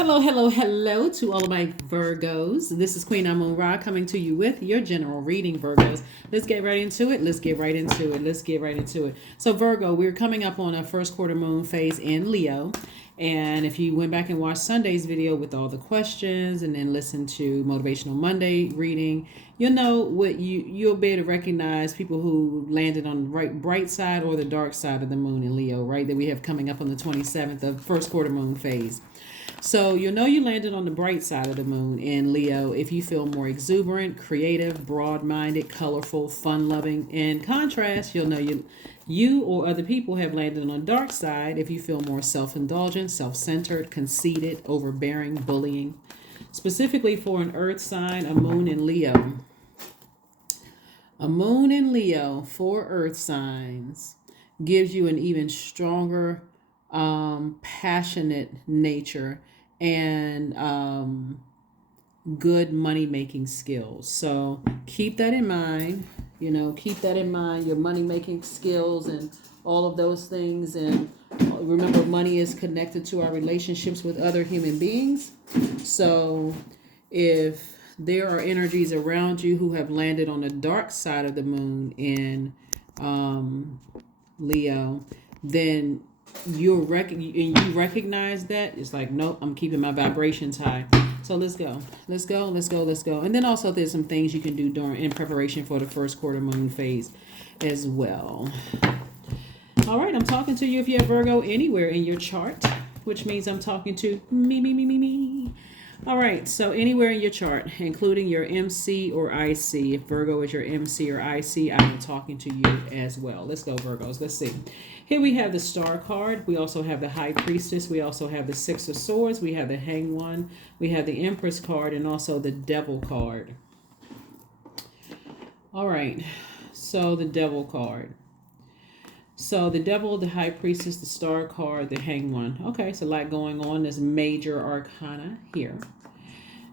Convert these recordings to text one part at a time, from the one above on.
Hello, hello, hello to all of my Virgos. This is Queen Amun Ra coming to you with your general reading, Virgos. Let's get right into it. So, Virgo, we're coming up on a first quarter moon phase in Leo. And if you went back and watched Sunday's video with all the questions and then listened to Motivational Monday reading, you'll know what you'll be able to recognize people who landed on the bright side or the dark side of the moon in Leo, right? That we have coming up on the 27th of first quarter moon phase. So you'll know you landed on the bright side of the moon in Leo if you feel more exuberant, creative, broad-minded, colorful, fun-loving. In contrast, you'll know you or other people have landed on the dark side if you feel more self-indulgent, self-centered, conceited, overbearing, bullying. Specifically for an earth sign, a moon in Leo. A moon in Leo for earth signs gives you an even stronger passionate nature and good money making skills. So keep that in mind. Your money making skills and all of those things. And remember, money is connected to our relationships with other human beings. So if there are energies around you who have landed on the dark side of the moon in Leo, then you recognize that it's like, nope, I'm keeping my vibrations high. So let's go. And then also there's some things you can do in preparation for the first quarter moon phase as well. All right, I'm talking to you if you have Virgo anywhere in your chart, which means I'm talking to me. All right, so anywhere in your chart, including your MC or IC. If Virgo is your MC or IC, I am talking to you as well. Let's go, Virgos. Let's see. Here we have the Star card. We also have the High Priestess. We also have the Six of Swords. We have the Hanged One. We have the Empress card and also the Devil card. All right, so the Devil card. So the Devil, the High Priestess, the Star card, the Hanged One. Okay, so a lot going on. There's major arcana here.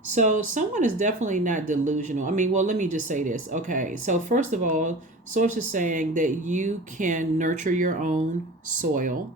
So someone is definitely not delusional. Let me just say this. Okay, so first of all, Source is saying that you can nurture your own soil.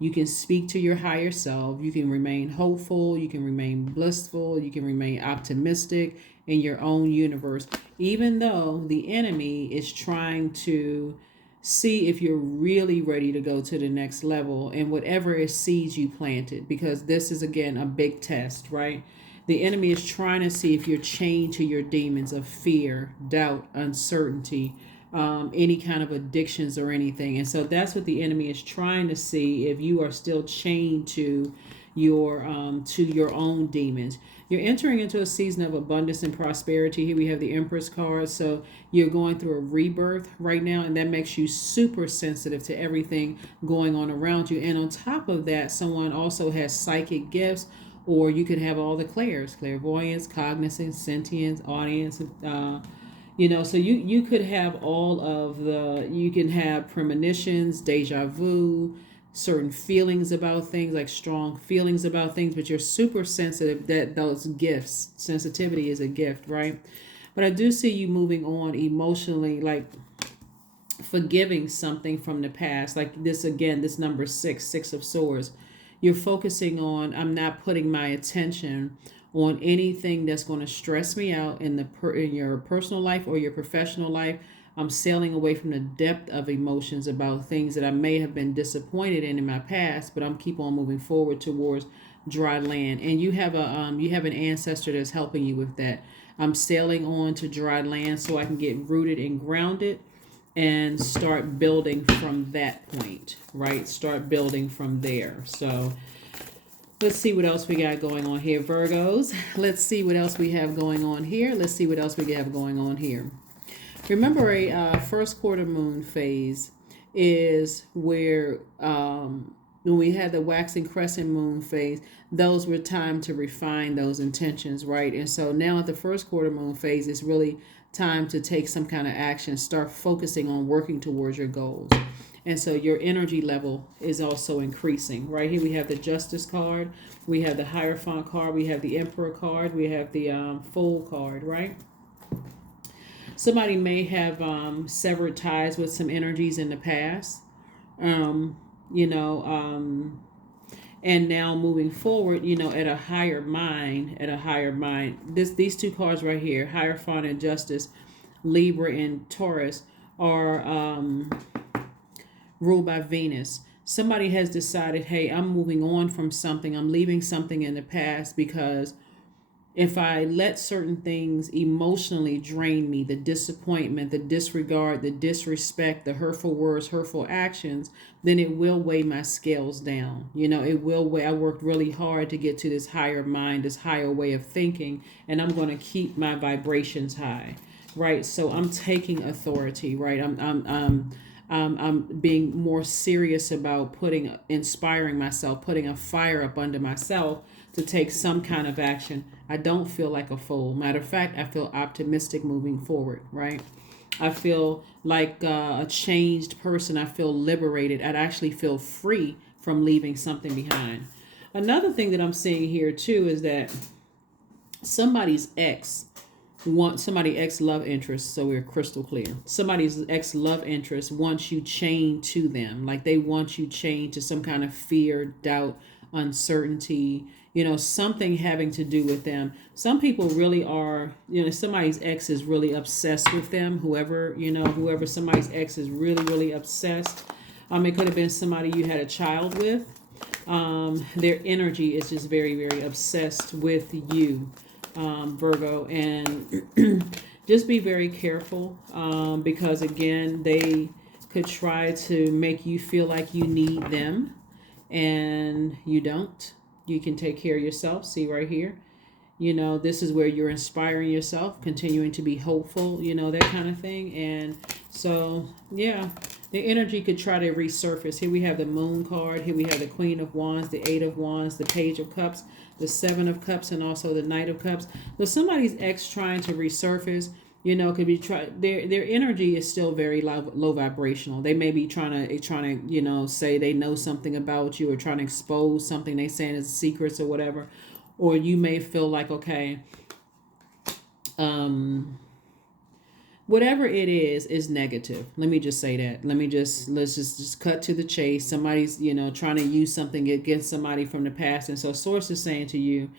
You can speak to your higher self. You can remain hopeful. You can remain blissful. You can remain optimistic in your own universe, even though the enemy is trying to see if you're really ready to go to the next level and whatever is seeds you planted, because this is again a big test, right? The enemy is trying to see if you're chained to your demons of fear, doubt, uncertainty, any kind of addictions or anything. And so that's what the enemy is trying to see, if you are still chained to your own demons. You're entering into a season of abundance and prosperity. Here we have the Empress card. So you're going through a rebirth right now, and that makes you super sensitive to everything going on around you. And on top of that, someone also has psychic gifts, or you could have all the clairvoyance, cognizance, sentience, audience, so you could have you can have premonitions, deja vu, certain feelings about things, like strong feelings about things, but you're super sensitive. That those gifts, sensitivity is a gift, right? But I do see you moving on emotionally, like forgiving something from the past, like this number six of swords. You're focusing on, I'm not putting my attention on anything that's going to stress me out in your personal life or your professional life. I'm sailing away from the depth of emotions about things that I may have been disappointed in my past, but I'm keep on moving forward towards dry land. And you have an ancestor that's helping you with that. I'm sailing on to dry land so I can get rooted and grounded and start building from that point, right? Start building from there. So let's see what else we got going on here, Virgos. Let's see what else we have going on here. Remember, a first quarter moon phase is where when we had the waxing crescent moon phase, those were time to refine those intentions, right? And so now at the first quarter moon phase, it's really time to take some kind of action, start focusing on working towards your goals. And so your energy level is also increasing. Right here we have the Justice card, we have the Hierophant card, we have the Emperor card, we have the Fool card, right? Somebody may have severed ties with some energies in the past. And And now moving forward, at a higher mind, these two cards right here, Hierophant and Justice, Libra and Taurus, are ruled by Venus. Somebody has decided, hey, I'm moving on from something. I'm leaving something in the past, because if I let certain things emotionally drain me, the disappointment, the disregard, the disrespect, the hurtful words, hurtful actions, then it will weigh my scales down. It will weigh. I worked really hard to get to this higher mind, this higher way of thinking, and I'm going to keep my vibrations high, right? So I'm taking authority, right? I'm being more serious about inspiring myself, putting a fire up under myself to take some kind of action. I don't feel like a fool. Matter of fact, I feel optimistic moving forward, right? I feel like a changed person. I feel liberated. I actually feel free from leaving something behind. Another thing that I'm seeing here too is that somebody's ex love interest, so we're crystal clear. Somebody's ex love interest wants you chained to them, like they want you chained to some kind of fear, doubt, uncertainty, something having to do with them. Some people really are, somebody's ex is really obsessed with them. Whoever somebody's ex is really, really obsessed. It could have been somebody you had a child with. Their energy is just very, very obsessed with you, Virgo, and just be very careful, because again, they could try to make you feel like you need them, and you don't. You can take care of yourself. See right here, this is where you're inspiring yourself, continuing to be hopeful, that kind of thing. And so, yeah, the energy could try to resurface. Here we have the Moon card. Here we have the Queen of Wands, the Eight of Wands, the Page of Cups, the Seven of Cups, and also the Knight of Cups. So somebody's ex trying to resurface, could be their energy is still very low vibrational. They may be trying to say they know something about you, or trying to expose something they saying is secrets or whatever. Or you may feel like, okay, whatever it is negative. Let me just say that. Let's just cut to the chase. Somebody's, trying to use something against somebody from the past. And so Source is saying to you,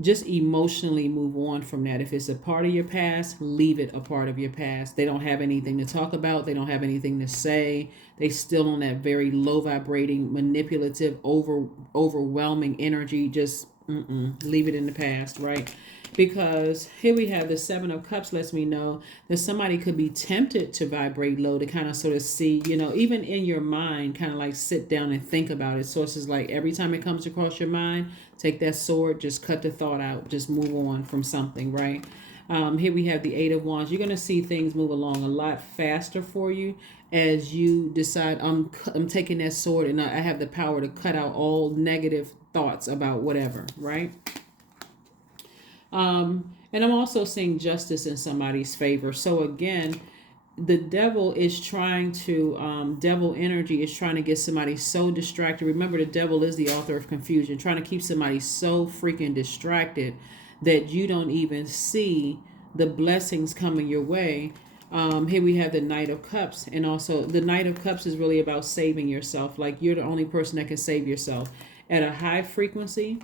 just emotionally move on from that. If it's a part of your past, leave it a part of your past. They don't have anything to talk about. They don't have anything to say. They still on that very low vibrating, manipulative, overwhelming energy. Just leave it in the past, right? Because here we have the Seven of Cups lets me know that somebody could be tempted to vibrate low, to kind of sort of see, even in your mind, kind of like sit down and think about it. Sources like every time it comes across your mind, take that sword, just cut the thought out, just move on from something, right? Here we have the Eight of Wands. You're going to see things move along a lot faster for you as you decide, I'm taking that sword and I have the power to cut out all negative thoughts about whatever, right? And I'm also seeing justice in somebody's favor. So again, the devil is trying to, devil energy is trying to get somebody so distracted. Remember, the devil is the author of confusion, trying to keep somebody so freaking distracted that you don't even see the blessings coming your way. Here we have the Knight of Cups. And also the Knight of Cups is really about saving yourself. Like you're the only person that can save yourself. At a high frequency,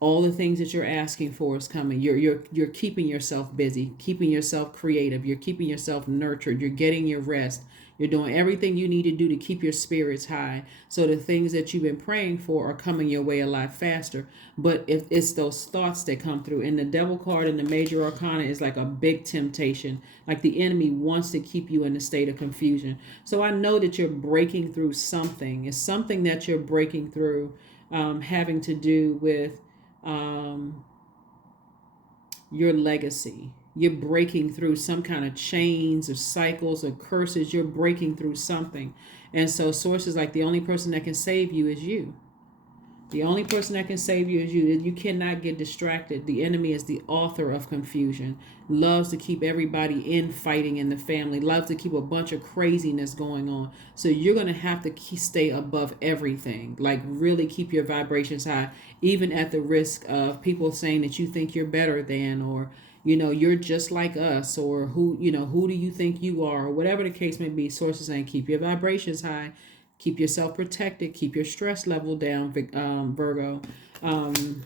all the things that you're asking for is coming. You're keeping yourself busy, keeping yourself creative. You're keeping yourself nurtured. You're getting your rest. You're doing everything you need to do to keep your spirits high. So the things that you've been praying for are coming your way a lot faster. But if it's those thoughts that come through, and the Devil card in the Major Arcana is like a big temptation. Like the enemy wants to keep you in a state of confusion. So I know that you're breaking through something. It's something that you're breaking through, having to do with your legacy. You're breaking through some kind of chains or cycles or curses. You're breaking through something. And so sources like the only person that can save you is you. The only person that can save you is you. You cannot get distracted. The enemy is the author of confusion. Loves to keep everybody infighting in the family. Loves to keep a bunch of craziness going on. So you're going to have to stay above everything. Like really keep your vibrations high. Even at the risk of people saying that you think you're better than, or you're just like us, or who do you think you are, or whatever the case may be. Sources saying keep your vibrations high. Keep yourself protected. Keep your stress level down, Virgo. Um,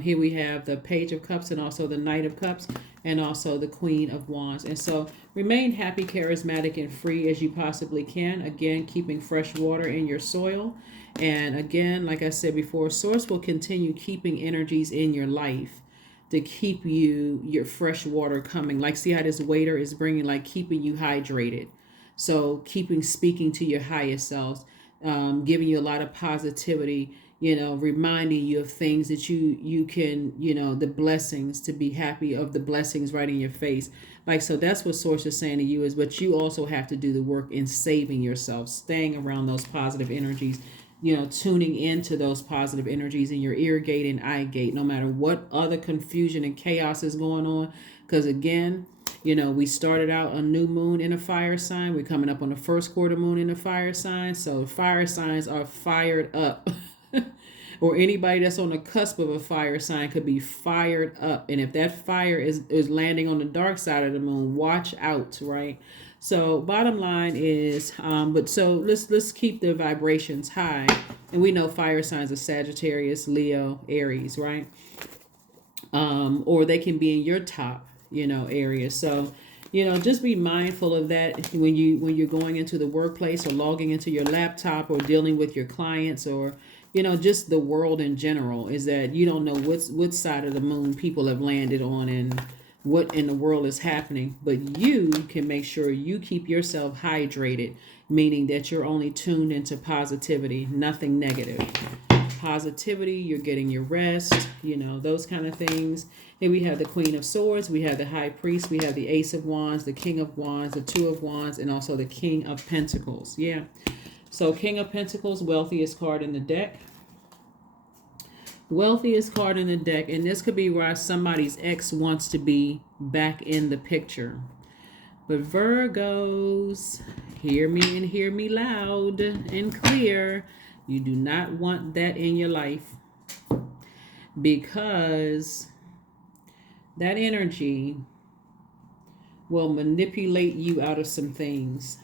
Here we have the Page of Cups and also the Knight of Cups and also the Queen of Wands. And so remain happy, charismatic, and free as you possibly can. Again, keeping fresh water in your soil. And again, like I said before, Source will continue keeping energies in your life to keep your fresh water coming. Like, see how this waiter is bringing, like, keeping you hydrated. So speaking to your highest selves, giving you a lot of positivity, reminding you of things that you can, the blessings, to be happy of the blessings right in your face. Like, so that's what Source is saying to you is, but you also have to do the work in saving yourself, staying around those positive energies, tuning into those positive energies in your ear gate and eye gate, no matter what other confusion and chaos is going on. Because again, we started out a new moon in a fire sign. We're coming up on the first quarter moon in a fire sign. So fire signs are fired up. Or anybody that's on the cusp of a fire sign could be fired up. And if that fire is landing on the dark side of the moon, watch out, right? So bottom line is, but so let's keep the vibrations high. And we know fire signs are Sagittarius, Leo, Aries, right? Or they can be in your top, area. So, just be mindful of that when you're going into the workplace or logging into your laptop or dealing with your clients or, just the world in general, is that you don't know what side of the moon people have landed on and what in the world is happening. But you can make sure you keep yourself hydrated, meaning that you're only tuned into positivity, nothing negative. Positivity, you're getting your rest, those kind of things. Here we have the Queen of Swords, we have the High Priest, we have the Ace of Wands, the King of Wands, the Two of Wands, and also the King of Pentacles. Yeah. So King of Pentacles, wealthiest card in the deck. Wealthiest card in the deck. And this could be why somebody's ex wants to be back in the picture. But Virgos, hear me and hear me loud and clear. You do not want that in your life, because that energy will manipulate you out of some things.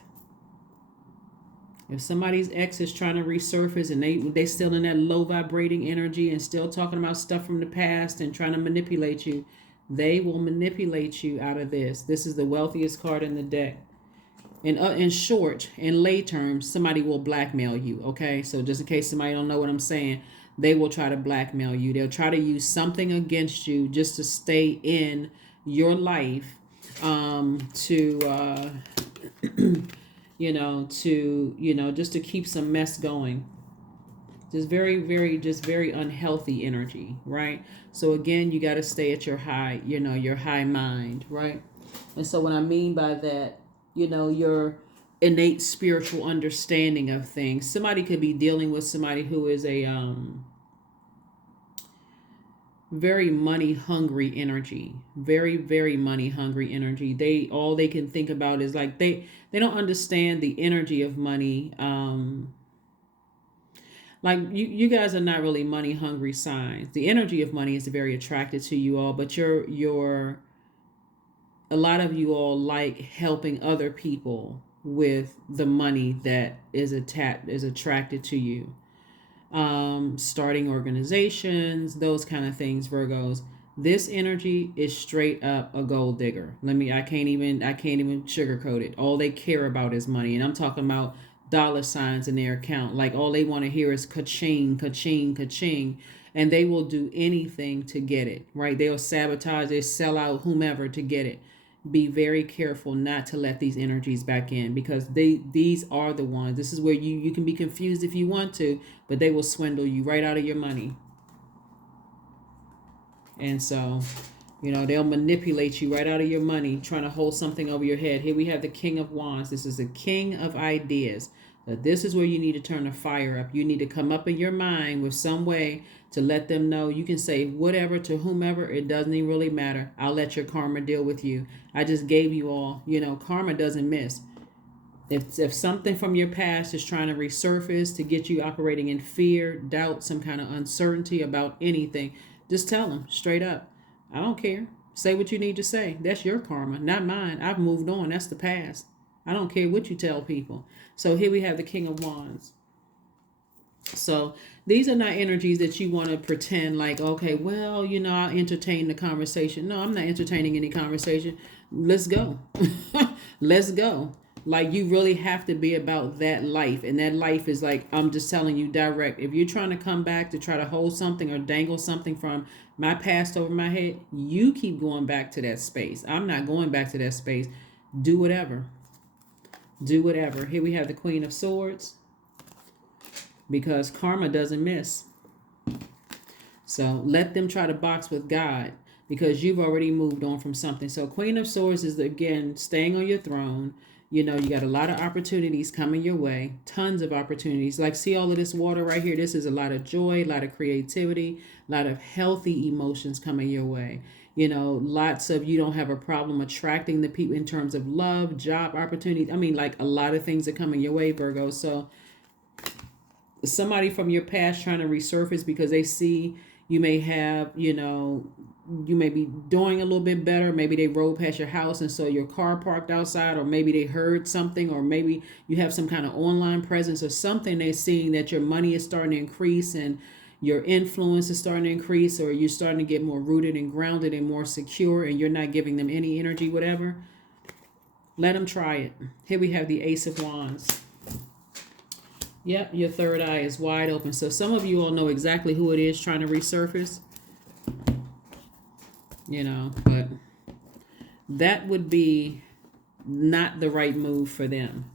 If somebody's ex is trying to resurface and they still in that low vibrating energy and still talking about stuff from the past and trying to manipulate you, they will manipulate you out of this. This is the wealthiest card in the deck. In short, in lay terms, somebody will blackmail you, okay? So just in case somebody don't know what I'm saying, they will try to blackmail you. They'll try to use something against you just to stay in your life, to just to keep some mess going. Just very unhealthy energy, right? So again, you got to stay at your high, your high mind, right? And so what I mean by that, your innate spiritual understanding of things. Somebody could be dealing with somebody who is a very money hungry energy, very money hungry energy. All they can think about is like they don't understand the energy of money. Like you guys are not really money hungry signs. The energy of money is very attracted to you all, but you're a lot of you all like helping other people with the money that is attracted to you. Starting organizations, those kind of things, Virgos. This energy is straight up a gold digger. I can't even sugarcoat it. All they care about is money. And I'm talking about dollar signs in their account. Like all they want to hear is ka-ching, ka-ching, ka-ching. And they will do anything to get it, right? They'll sabotage, they sell out whomever to get it. Be very careful not to let these energies back in, because these are the ones. This is where you can be confused if you want to, but they will swindle you right out of your money. And so, they'll manipulate you right out of your money, trying to hold something over your head. Here we have the King of Wands. This is the King of Ideas. But this is where you need to turn the fire up. You need to come up in your mind with some way to let them know. You can say whatever to whomever. It doesn't even really matter. I'll let your karma deal with you. I just gave you all. Karma doesn't miss. If something from your past is trying to resurface to get you operating in fear, doubt, some kind of uncertainty about anything, just tell them straight up. I don't care. Say what you need to say. That's your karma, not mine. I've moved on. That's the past. I don't care what you tell people. So here we have the King of Wands. So these are not energies that you want to pretend like, okay, well, I'll entertain the conversation. No, I'm not entertaining any conversation. Let's go. Let's go. Like, you really have to be about that life. And that life is like, I'm just telling you direct. If you're trying to come back to try to hold something or dangle something from my past over my head, you keep going back to that space. I'm not going back to that space. Do whatever. Do whatever. Here we have the Queen of Swords. Because karma doesn't miss. So let them try to box with God, because you've already moved on from something. So Queen of Swords is, again, staying on your throne. You got a lot of opportunities coming your way. Tons of opportunities. Like, see all of this water right here? This is a lot of joy, a lot of creativity, a lot of healthy emotions coming your way. Lots of, you don't have a problem attracting the people in terms of love, job opportunities. I mean, like, a lot of things are coming your way, Virgo. So somebody from your past trying to resurface because they see you may have, you may be doing a little bit better. Maybe they rode past your house and saw your car parked outside, or maybe they heard something, or maybe you have some kind of online presence or something. They're seeing that your money is starting to increase and your influence is starting to increase, or you're starting to get more rooted and grounded and more secure, and you're not giving them any energy, whatever. Let them try it. Here we have the Ace of Wands. Yep, your third eye is wide open. So some of you all know exactly who it is trying to resurface. But that would be not the right move for them.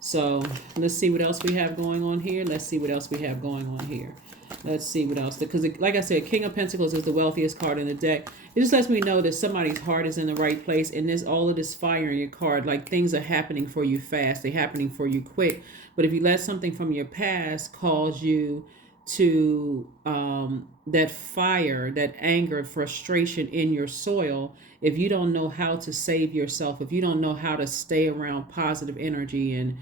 So let's see what else we have going on here. Let's see what else we have going on here. Let's see what else. Because like I said, King of Pentacles is the wealthiest card in the deck. It just lets me know that somebody's heart is in the right place. And there's all of this fire in your card. Like, things are happening for you fast. They're happening for you quick. But if you let something from your past cause you to that fire, that anger, frustration in your soil, if you don't know how to save yourself, if you don't know how to stay around positive energy and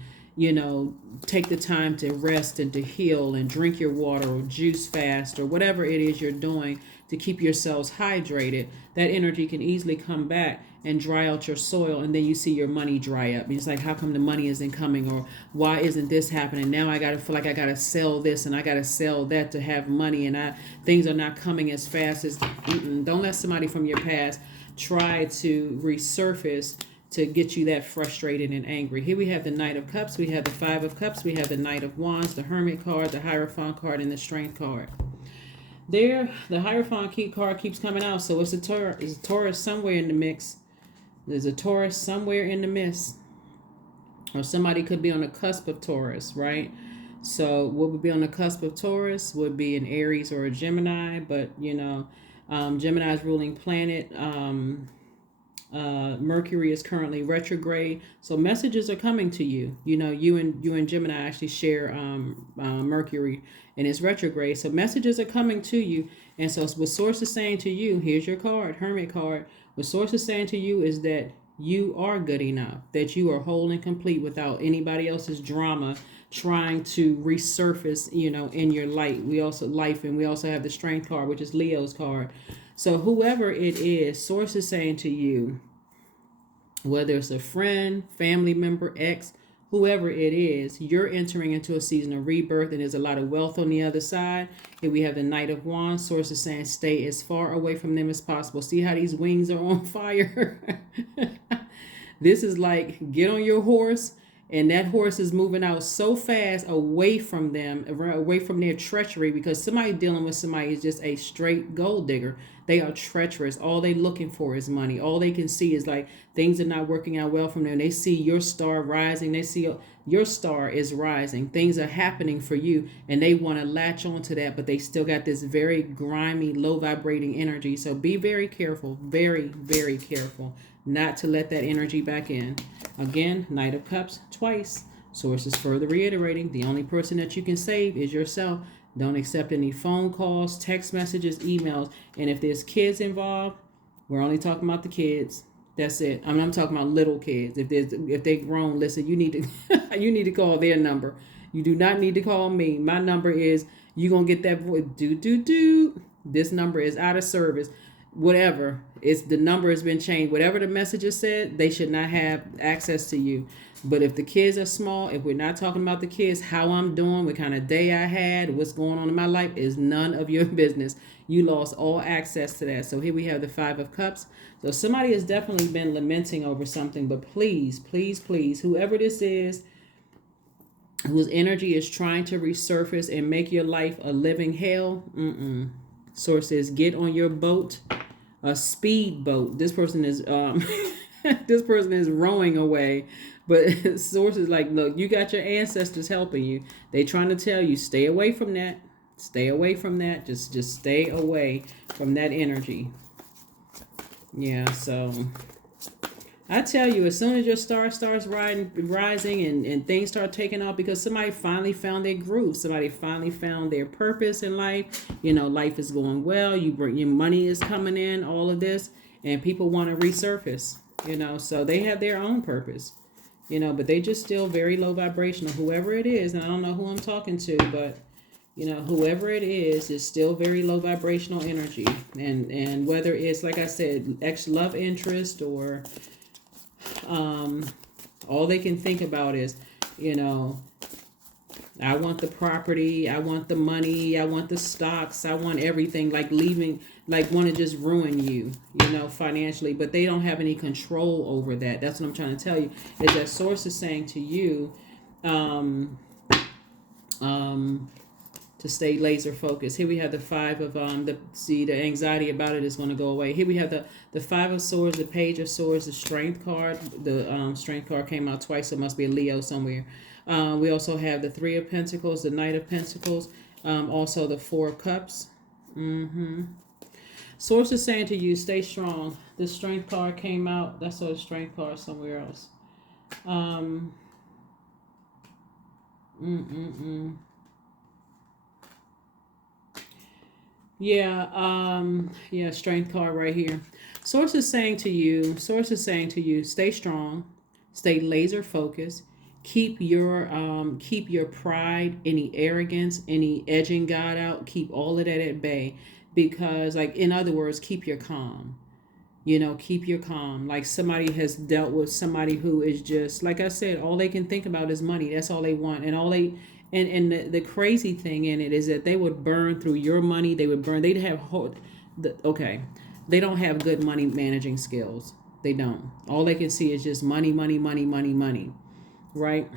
take the time to rest and to heal and drink your water or juice fast or whatever it is you're doing to keep yourselves hydrated, that energy can easily come back and dry out your soil, and then you see your money dry up. It's like, how come the money isn't coming, or why isn't this happening? Now I gotta feel like I gotta sell this and I gotta sell that to have money, and things are not coming as fast as. Don't let somebody from your past try to resurface to get you that frustrated and angry. Here we have the Knight of Cups, we have the Five of Cups, we have the Knight of Wands, the Hermit card, the Hierophant card, and the Strength card. There, the Hierophant card keeps coming out, so it's a Taurus somewhere in the mix. There's a Taurus somewhere in the mist. Or somebody could be on the cusp of Taurus, right? So what would be on the cusp of Taurus would be an Aries or a Gemini. But, Gemini's ruling planet, Mercury is currently retrograde. So messages are coming to you. You and Gemini actually share Mercury and it's retrograde. So messages are coming to you. And so what Source is saying to you, here's your card, Hermit card. What Source is saying to you is that you are good enough, that you are whole and complete without anybody else's drama trying to resurface, in your light. We also have the Strength card, which is Leo's card. So whoever it is, Source is saying to you, whether it's a friend, family member, ex, whoever it is, you're entering into a season of rebirth, and there's a lot of wealth on the other side. Here we have the Knight of Wands. Source is saying stay as far away from them as possible. See how these wings are on fire? This is like, get on your horse, and that horse is moving out so fast away from them, away from their treachery, because somebody dealing with somebody is just a straight gold digger. They are treacherous. All they looking for is money. All they can see is like things are not working out well from them. They see your star rising. They see your star is rising. Things are happening for you, and they want to latch onto that, but they still got this very grimy, low vibrating energy. So be very careful, very, very careful not to let that energy back in. Again, Knight of Cups twice. Source is further reiterating, the only person that you can save is yourself. Don't accept any phone calls, text messages, emails. And if there's kids involved, we're only talking about the kids. That's it. I'm talking about little kids. If they're grown, listen, you need to you need to call their number. You do not need to call me. My number is, you're gonna get that voice. This number is out of service. whatever, it's the number has been changed. Whatever the message has said, they should not have access to you. But if the kids are small, if we're not talking about the kids, how I'm doing, what kind of day I had, what's going on in my life is none of your business. You lost all access to that. So here we have the Five of Cups. So somebody has definitely been lamenting over something, but please, please, please, whoever this is, whose energy is trying to resurface and make your life a living hell, Source says, get on your boat, a speed boat. This person is this person is rowing away. But Source is like, look, you got your ancestors helping you. They trying to tell you, stay away from that. Stay away from that. Just stay away from that energy. Yeah, so I tell you, as soon as your star starts rising and things start taking off, because somebody finally found their groove, somebody finally found their purpose in life. Life is going well. Your money is coming in, all of this, and people want to resurface. So they have their own purpose. But they just still very low vibrational. Whoever it is, and I don't know who I'm talking to, but whoever it is still very low vibrational energy. And whether it's, like I said, ex-love interest or all they can think about is, I want the property, I want the money, I want the stocks, I want everything, like want to just ruin you, financially, but they don't have any control over that. That's what I'm trying to tell you, is that Source is saying to you, to stay laser focused. Here we have the Five of the anxiety about it is going to go away. Here we have the Five of Swords, the Page of Swords, the Strength card. The Strength card came out twice, so it must be a Leo somewhere. We also have the Three of Pentacles, the Knight of Pentacles, also the Four of Cups. Source is saying to you, stay strong. The Strength card came out. That's the Strength card somewhere else. Yeah, Strength card right here. Source is saying to you, stay strong, stay laser focused, keep your pride, any arrogance, any edging God out, keep all of that at bay, because, like, in other words, keep your calm. Keep your calm. Like, somebody has dealt with somebody who is just, like I said, all they can think about is money. That's all they want. And the crazy thing in it is that they would burn through your money. They'd have, they don't have good money managing skills. They don't. All they can see is just money, money, money, money, money. Right?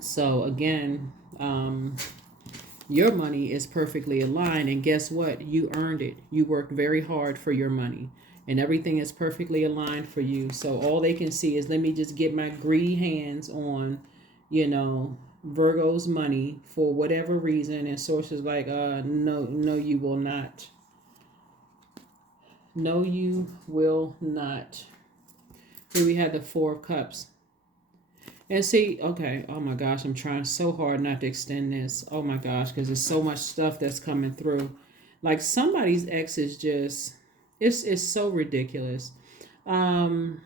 So again, your money is perfectly aligned. And guess what? You earned it. You worked very hard for your money. And everything is perfectly aligned for you. So all they can see is, let me just get my greedy hands on, Virgo's money for whatever reason. And Source is like, no, you will not. No, you will not. Here we have the Four of Cups. And see, okay, oh my gosh, I'm trying so hard not to extend this. Oh my gosh, because there's so much stuff that's coming through. Like, somebody's ex is just, it's so ridiculous. Part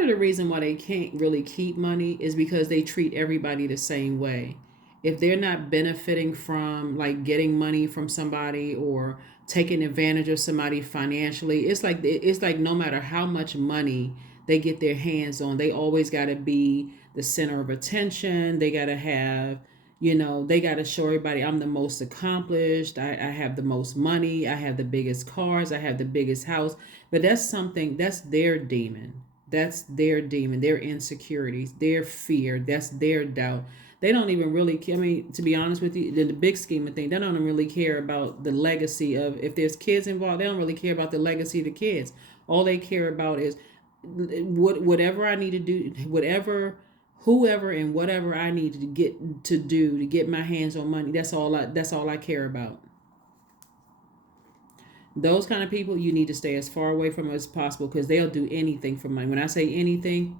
of the reason why they can't really keep money is because they treat everybody the same way. If they're not benefiting from, like, getting money from somebody or taking advantage of somebody financially, it's like no matter how much money they get their hands on, they always got to be the center of attention. They got to have, they got to show everybody, I'm the most accomplished. I have the most money. I have the biggest cars. I have the biggest house. But that's their demon. That's their demon, their insecurities, their fear. That's their doubt. They don't even really care. I mean, to be honest with you, in the big scheme of things, they don't really care about the legacy of, if there's kids involved, they don't really care about the legacy of the kids. All they care about is whatever I need to do, whoever and whatever I need to do to get my hands on money. That's all I care about. Those kind of people, you need to stay as far away from as possible, because they'll do anything for money. When I say anything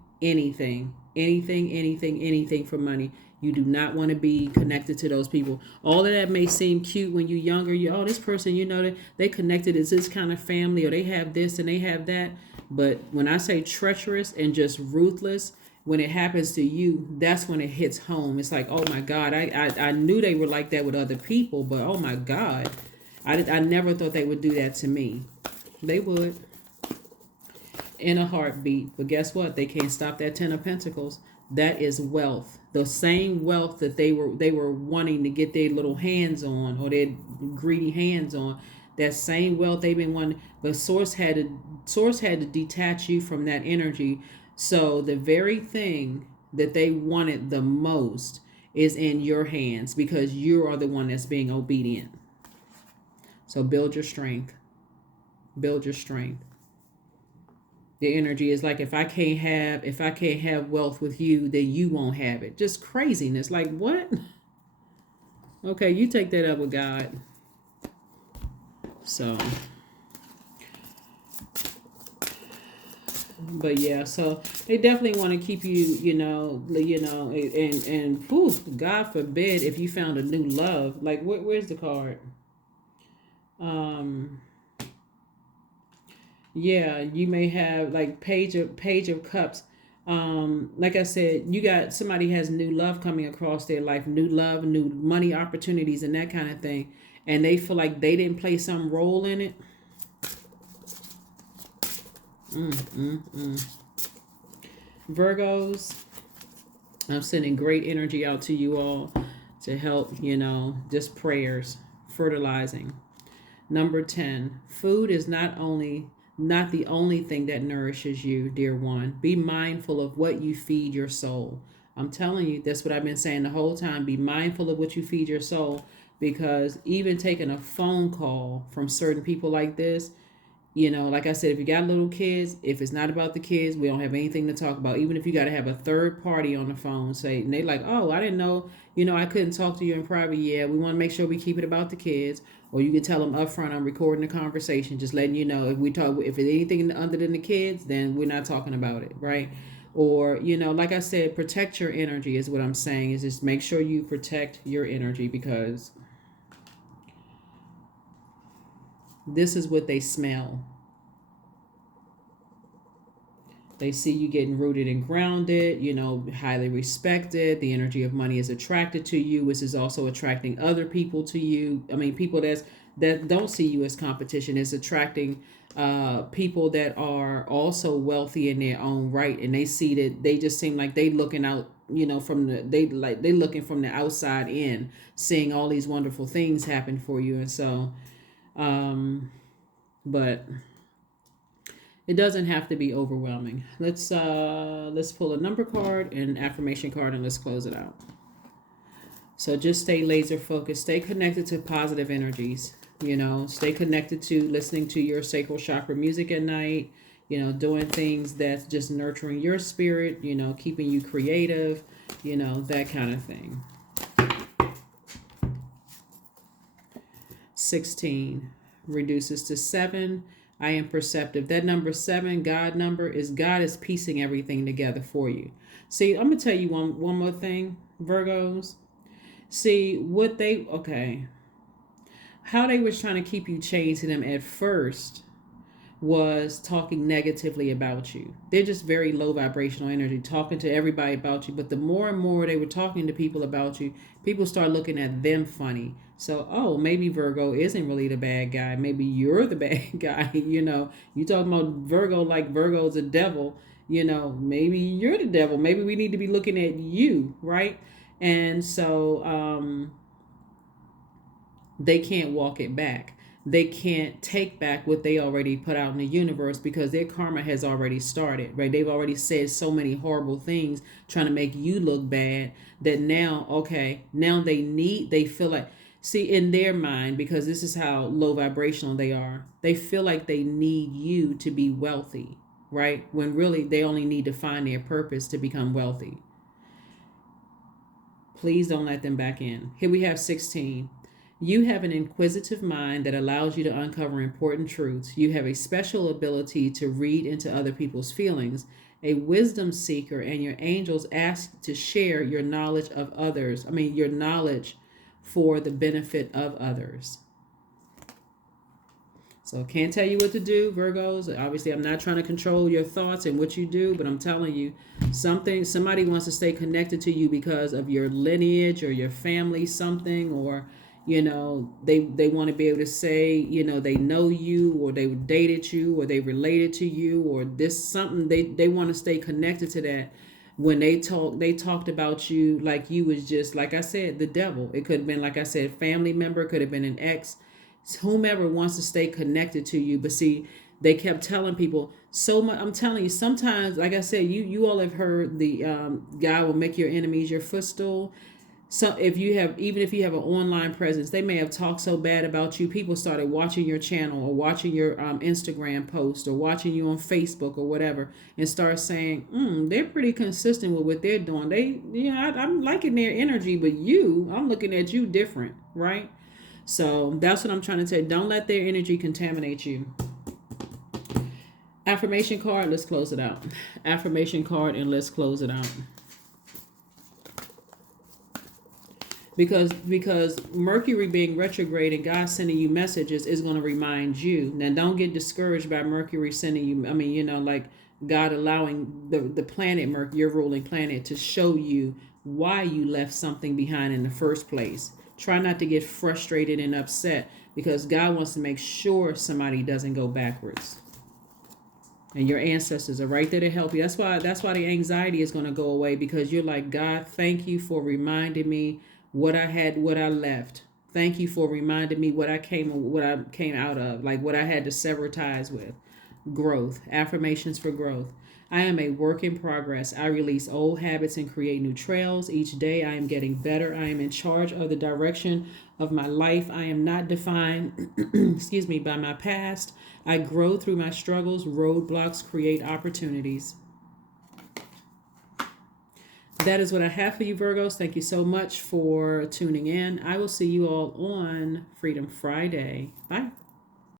for money, you do not want to be connected to those people. All of that may seem cute when you're younger. This person, that they connected as this kind of family, or they have this and they have that. But when I say treacherous and just ruthless, when it happens to you, that's when it hits home. It's like, oh my God, I knew they were like that with other people, but oh my God, I never thought they would do that to me. They would in a heartbeat. But guess what? They can't stop that Ten of Pentacles. That is wealth. The same wealth that they were wanting to get their little hands on, or their greedy hands on. That same wealth they've been wanting, but Source had to detach you from that energy. So the very thing that they wanted the most is in your hands, because you are the one that's being obedient. So build your strength. Build your strength. The energy is like, if I can't have wealth with you, then you won't have it. Just craziness. Like, what? Okay, you take that up with God. So, but yeah, so they definitely want to keep you, and whew, God forbid if you found a new love. Like, where's the card? Yeah, you may have like page of cups. Like I said, you got somebody has new love coming across their life, new love, new money opportunities, and that kind of thing, and they feel like they didn't play some role in it. Virgos, I'm sending great energy out to you all to help, just prayers, fertilizing. Number 10, food is not the only thing that nourishes you, dear one. Be mindful of what you feed your soul. I'm telling you, that's what I've been saying the whole time. Be mindful of what you feed your soul, because even taking a phone call from certain people like this, like I said, if you got little kids, if it's not about the kids, we don't have anything to talk about. Even if you got to have a third party on the phone, and they like, oh, I didn't know, I couldn't talk to you in private. Yeah, we want to make sure we keep it about the kids. Or you can tell them up front, I'm recording the conversation, just letting you know, if it's anything other than the kids, then we're not talking about it, right? Or, like I said, protect your energy is what I'm saying, is just make sure you protect your energy, because this is what they smell. They see you getting rooted and grounded, highly respected. The energy of money is attracted to you, which is also attracting other people to you. I mean, people that don't see you as competition is attracting people that are also wealthy in their own right, and they see that they just seem like they looking out, they looking from the outside in, seeing all these wonderful things happen for you, and so, but it doesn't have to be overwhelming. Let's pull a number card and affirmation card, and let's close it out. So just stay laser focused. Stay connected to positive energies. Stay connected to listening to your sacral chakra music at night. Doing things that's just nurturing your spirit. Keeping you creative. That kind of thing. 16 reduces to 7. I am perceptive. That number 7, God is piecing everything together for you. See, I'm going to tell you one more thing, Virgos. See, how they was trying to keep you chained to them at first was talking negatively about you. They're just very low vibrational energy, talking to everybody about you. But the more and more they were talking to people about you, people start looking at them funny. So, maybe Virgo isn't really the bad guy. Maybe you're the bad guy. You talking about Virgo like Virgo's a devil. Maybe you're the devil. Maybe we need to be looking at you, right? And so they can't walk it back. They can't take back what they already put out in the universe, because their karma has already started, right? They've already said so many horrible things trying to make you look bad, that now they feel like, see, in their mind, because this is how low vibrational they are, they feel like they need you to be wealthy, right? When really they only need to find their purpose to become wealthy. Please don't let them back in. Here we have 16. You have an inquisitive mind that allows you to uncover important truths. You have a special ability to read into other people's feelings, a wisdom seeker, and your angels ask to share your knowledge of others. Your knowledge for the benefit of others. So I can't tell you what to do, Virgos. Obviously, I'm not trying to control your thoughts and what you do, but I'm telling you, somebody wants to stay connected to you because of your lineage or your family, something, or they want to be able to say, they know you, or they dated you, or they related to you, or this something. They want to stay connected to that. When they talked about you like you was just, like I said, the devil. It could have been, like I said, family member, could have been an ex, whomever wants to stay connected to you. But see, they kept telling people so much. I'm telling you, sometimes, like I said, you all have heard the God will make your enemies your footstool. So even if you have an online presence, they may have talked so bad about you, people started watching your channel or watching your Instagram post or watching you on Facebook or whatever, and start saying, they're pretty consistent with what they're doing. I'm liking their energy, but I'm looking at you different, right? So that's what I'm trying to say. Don't let their energy contaminate you. Affirmation card, let's close it out. Affirmation card, and let's close it out. Because Mercury being retrograde and God sending you messages is going to remind you. Now, don't get discouraged by Mercury sending you. Like God allowing the planet Mercury, your ruling planet, to show you why you left something behind in the first place. Try not to get frustrated and upset, because God wants to make sure somebody doesn't go backwards. And your ancestors are right there to help you. That's why the anxiety is going to go away, because you're like, God, thank you for reminding me what I had, what I left. Thank you for reminding me what I came out of, like what I had to sever ties with. Growth. Affirmations for growth. I am a work in progress. I release old habits and create new trails. Each day I am getting better. I am in charge of the direction of my life. I am not defined, by my past. I grow through my struggles. Roadblocks create opportunities. That is what I have for you, Virgos. Thank you so much for tuning in. I will see you all on Freedom Friday. Bye.